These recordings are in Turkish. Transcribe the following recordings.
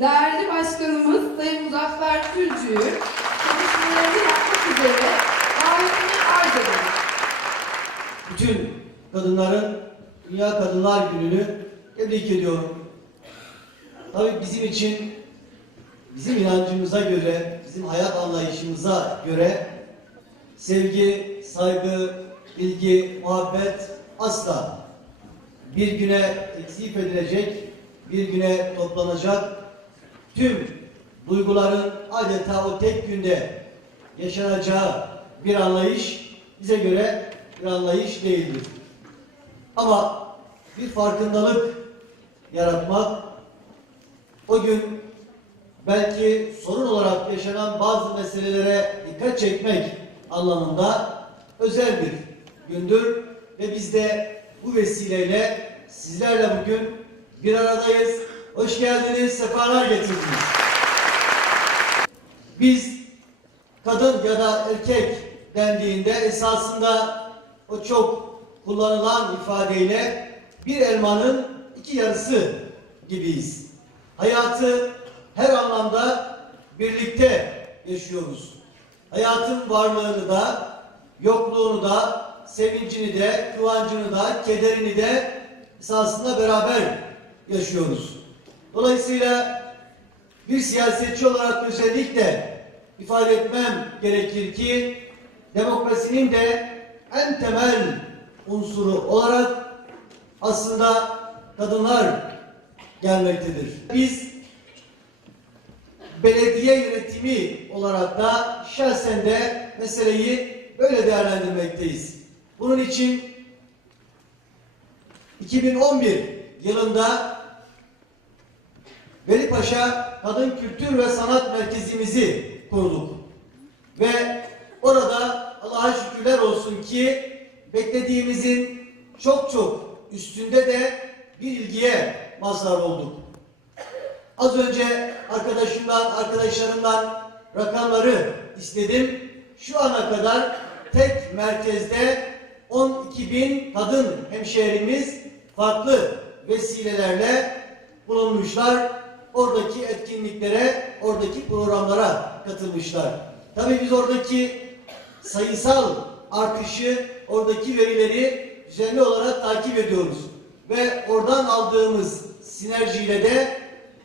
Değerli Başkanımız Sayın Muzaffer Türcü'yü konuşmalarını yapmak üzere davetini arz ederim. Bütün kadınların Dünya Kadınlar Günü'nü tebrik ediyorum. Tabii bizim için, bizim inancımıza göre, bizim hayat anlayışımıza göre sevgi, saygı, ilgi, muhabbet asla bir güne teksif edilecek, bir güne toplanacak tüm duyguların adeta o tek günde yaşanacağı bir anlayış bize göre bir anlayış değildir. Ama bir farkındalık yaratmak o gün belki sorun olarak yaşanan bazı meselelere dikkat çekmek anlamında özel bir gündür ve biz de bu vesileyle sizlerle bugün bir aradayız. Hoş geldiniz, sefalar getirdiniz. Biz kadın ya da erkek dendiğinde esasında o çok kullanılan ifadeyle bir elmanın iki yarısı gibiyiz. Hayatı her anlamda birlikte yaşıyoruz. Hayatın varlığını da, yokluğunu da, sevincini de, kıvancını da, kederini de esasında beraber yaşıyoruz. Dolayısıyla bir siyasetçi olarak özellikle ifade etmem gerekir ki demokrasinin de en temel unsuru olarak aslında kadınlar gelmektedir. Biz belediye yönetimi olarak da şahsen de meseleyi böyle değerlendirmekteyiz. Bunun için 2011 yılında Velipaşa Kadın Kültür ve Sanat Merkezimizi kurduk. Ve orada Allah'a şükürler olsun ki beklediğimizin çok çok üstünde de bir ilgiye mazhar olduk. Az önce arkadaşımdan, arkadaşlarımdan rakamları istedim. Şu ana kadar tek merkezde 12 bin kadın hemşehrimiz farklı vesilelerle bulunmuşlar. Oradaki etkinliklere, oradaki programlara katılmışlar. Tabii biz oradaki sayısal artışı, oradaki verileri düzenli olarak takip ediyoruz. Ve oradan aldığımız sinerjiyle de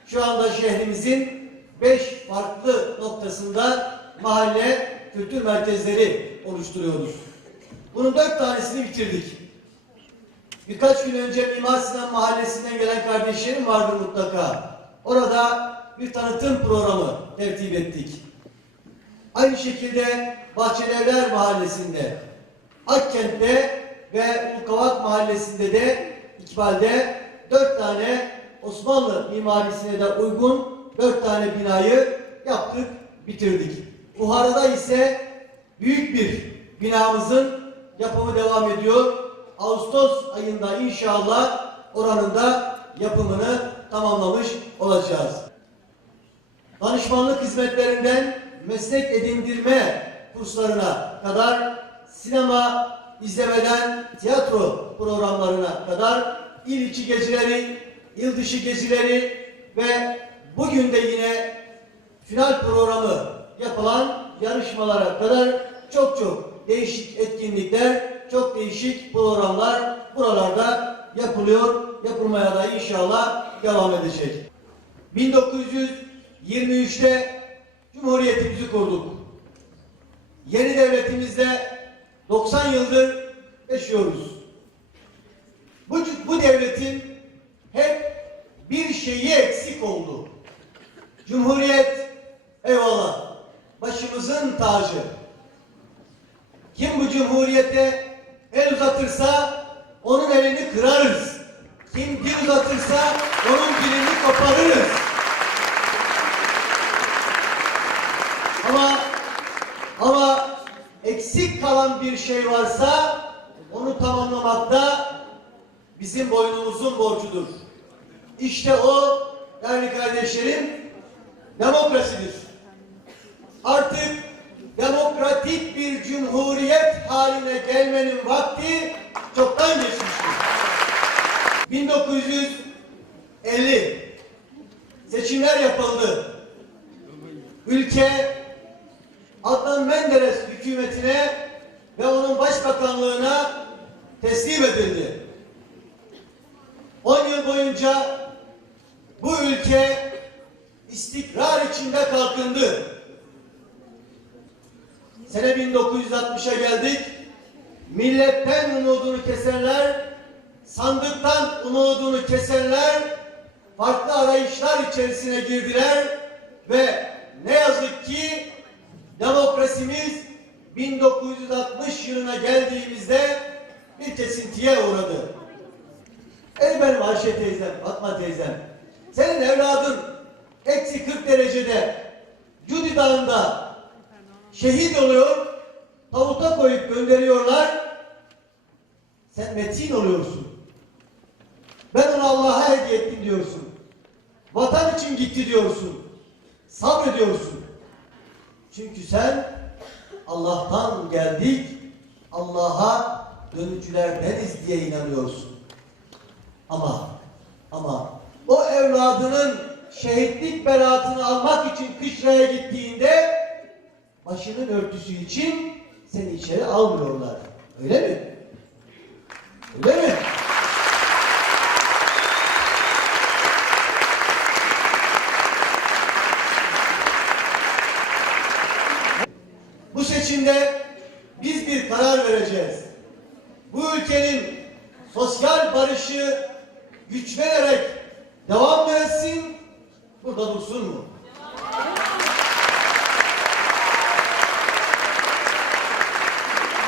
şu anda şehrimizin beş farklı noktasında mahalle kültür merkezleri oluşturuyoruz. Bunun dört tanesini bitirdik. Birkaç gün önce Mimar Sinan Mahallesi'nden gelen kardeşlerim vardır mutlaka. Orada bir tanıtım programı tertip ettik. Aynı şekilde Bahçelievler Mahallesi'nde, Akkent'te ve Ulukavak Mahallesi'nde de İkbal'de dört tane Osmanlı mimarisine de uygun dört tane binayı yaptık, bitirdik. Buhara'da ise büyük bir binamızın yapımı devam ediyor. Ağustos ayında inşallah oranın da yapımını tamamlamış olacağız. Danışmanlık hizmetlerinden meslek edindirme kurslarına kadar sinema izlemeden tiyatro programlarına kadar il içi gezileri, il dışı gezileri ve bugün de yine final programı yapılan yarışmalara kadar çok çok değişik etkinlikler, çok değişik programlar buralarda yapılıyor, yapılmaya da inşallah devam edecek. 1923'te Cumhuriyetimizi kurduk. Yeni devletimizde 90 yıldır yaşıyoruz. Bu, bu devletin hep bir şeyi eksik oldu. Cumhuriyet eyvallah başımızın tacı. Kim bu cumhuriyete el uzatırsa onun elini kırarız. Kim dil uzatırsa koparırız. Ama ama eksik kalan bir şey varsa onu tamamlamakta bizim boynumuzun borcudur. İşte o değerli kardeşlerim demokrasidir. Artık demokratik bir cumhuriyet haline gelmenin vakti çoktan geçmiştir. 1950 seçimler yapıldı. Ülke Adnan Menderes hükümetine ve onun başbakanlığına teslim edildi. 10 yıl boyunca bu ülke istikrar içinde kalkındı. Sene 1960'a geldik. Milletten umudunu kesenler, sandıktan umudunu kesenler arayışlar içerisine girdiler ve ne yazık ki demokrasimiz 1960 yılına geldiğimizde bir kesintiye uğradı. Ey benim Ayşe teyzem, Fatma teyzem, senin evladın eksi 40 derecede Cudi Dağı'nda şehit oluyor, tavuta koyup gönderiyorlar. Sen metin oluyorsun. Ben onu Allah'a hediye ettim diyorsun. Vatan için gitti diyorsun. Sabrediyorsun. Çünkü sen Allah'tan geldik, Allah'a dönücülerdeniz diye inanıyorsun. Ama, ama o evladının şehitlik beraatını almak için kışlaya gittiğinde başının örtüsü için seni içeri almıyorlar. Öyle mi? Öyle mi? Seçimde biz bir karar vereceğiz. Bu ülkenin sosyal barışı güçlenerek devam mı etsin, burada dursun mu?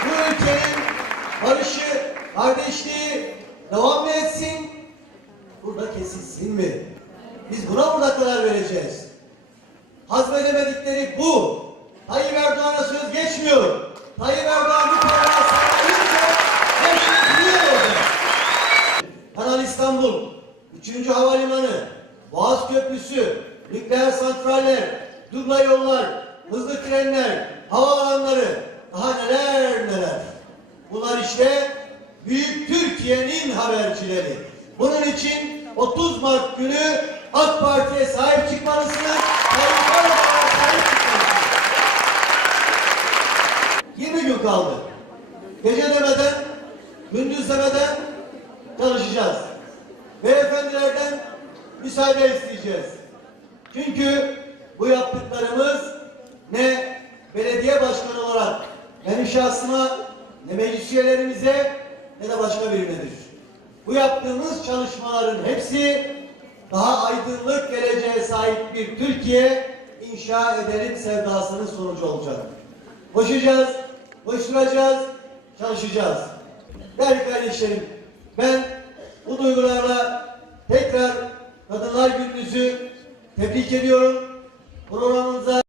Bu ülkenin barışı, kardeşliği devam mı etsin, burada kesilsin mi? Biz buna burada karar vereceğiz. Hazmedemedikleri bu. Tayyip Erdoğan'a söz geçmiyor. Tayyip Erdoğan bu kararı sağlayınca her şey biliyor olacak. Kanal İstanbul, 3. Havalimanı, Boğaz Köprüsü, nükleer santraller, dubla yollar, hızlı trenler, havaalanları, daha neler neler. Bunlar işte Büyük Türkiye'nin habercileri. Bunun için 30 Mart günü AK Parti'ye sahip çıkmalısınız. Tayyip Erdoğan'a sahip çıkmalısınız. 20 gün kaldı. Gece demeden, gündüz demeden çalışacağız. Beyefendilerden müsaade isteyeceğiz. Çünkü bu yaptıklarımız ne belediye başkanı olarak benim şahsıma ne meclis üyelerimize ne de başka birinedir. Bu yaptığımız çalışmaların hepsi daha aydınlık geleceğe sahip bir Türkiye inşa edelim sevdasının sonucu olacak. Koşacağız, koşturacağız, çalışacağız. Değerli kardeşlerim, ben bu duygularla tekrar Kadınlar Gününüzü tebrik ediyorum. Programımıza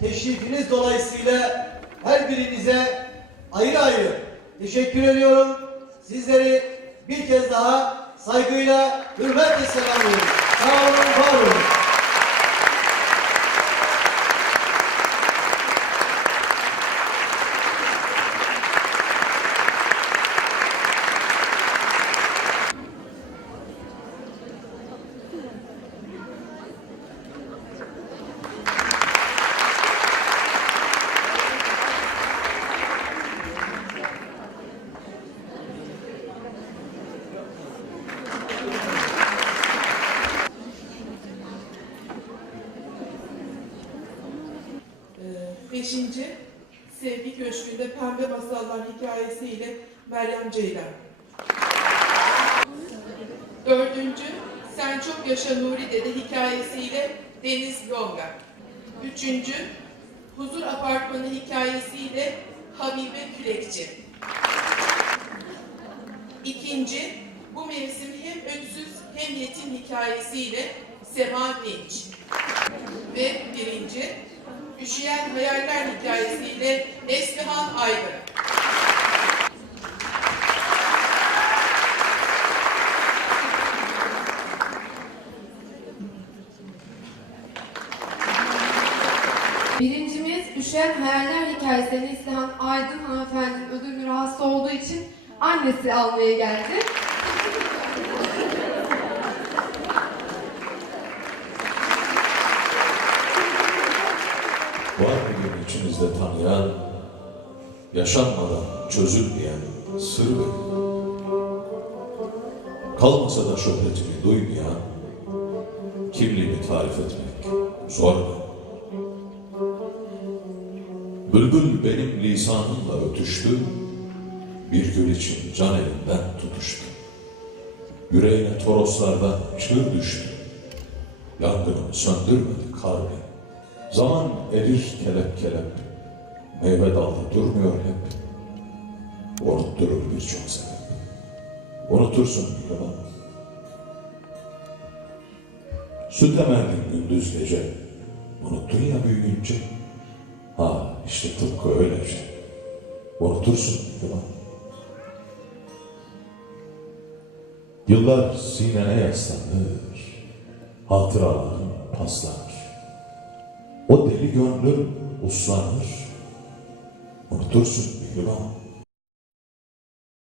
teşrifiniz dolayısıyla her birinize ayrı ayrı teşekkür ediyorum. Sizleri bir kez daha saygıyla, hürmetle selamlıyorum. Sağ olun, var olun. Beşinci, Sevgi Köşkü'nde Pembe Masallar hikayesiyle Meryem Ceylan. Dördüncü, Sen Çok Yaşa Nuri Dede hikayesiyle Deniz Longa. Üçüncü, Huzur Apartmanı hikayesiyle Habibe Kürekçi. İkinci, bu mevsim hem öksüz hem yetim hikayesiyle Sema Dinç. Ve birinci, Üşüyen Hayaller hikayesiyle Neslihan Aydın. Birincimiz Üşen Hayaller Hikayesi Neslihan Aydın hanımefendinin ödülünü hasta olduğu için annesi almaya geldi. Bu bugün içimizde tanıyan, yaşanmadan çözülmeyen sır verir. Kalmasa da şöhretimi duymayan, kimliğimi tarif etmek zor mu? Bülbül benim lisanımla ötüştü, bir gül için can elimden tutuştu. Yüreğine toroslardan çığ düştü, yangınımı söndürmedi kalbim. Zaman erir kelep kelep, meyve dalda durmuyor hep. Unutturur birçok sebep. Unutursun yılan. Süt emerdin gündüz gece, unuttun ya büyüyünce. Ha işte tıpkı öylece. Unutursun yılan. Yıllar sinene yaslanır, hatıraların paslanır. O deli gönlüm uslanır, unutursun bir yılan.